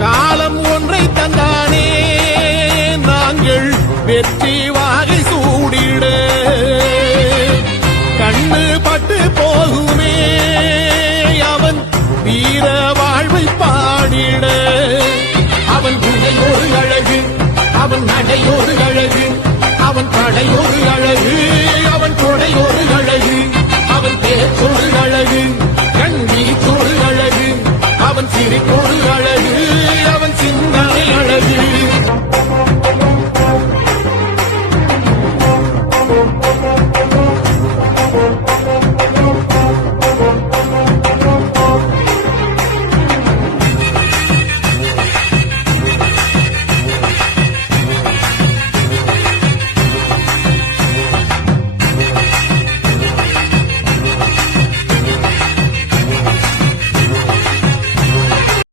காலம் ஒன்றை தந்தானே நாங்கள் வெற்றி வாகை சூடிட கண்ணு பட்டு போகுமே அவன் வீர வாழ்வை பாடிட அவன் குடையோடு அழகு அவன் நடையோடு அழகு அவன் படையோடு அழகு அவன் கொடையோடு அழகு அவன் பேச்சோடு அழகு கண் வீச்சோடு அழகு அவன் சிரிப்போடு அழகு அவன் சிந்தனை அழகு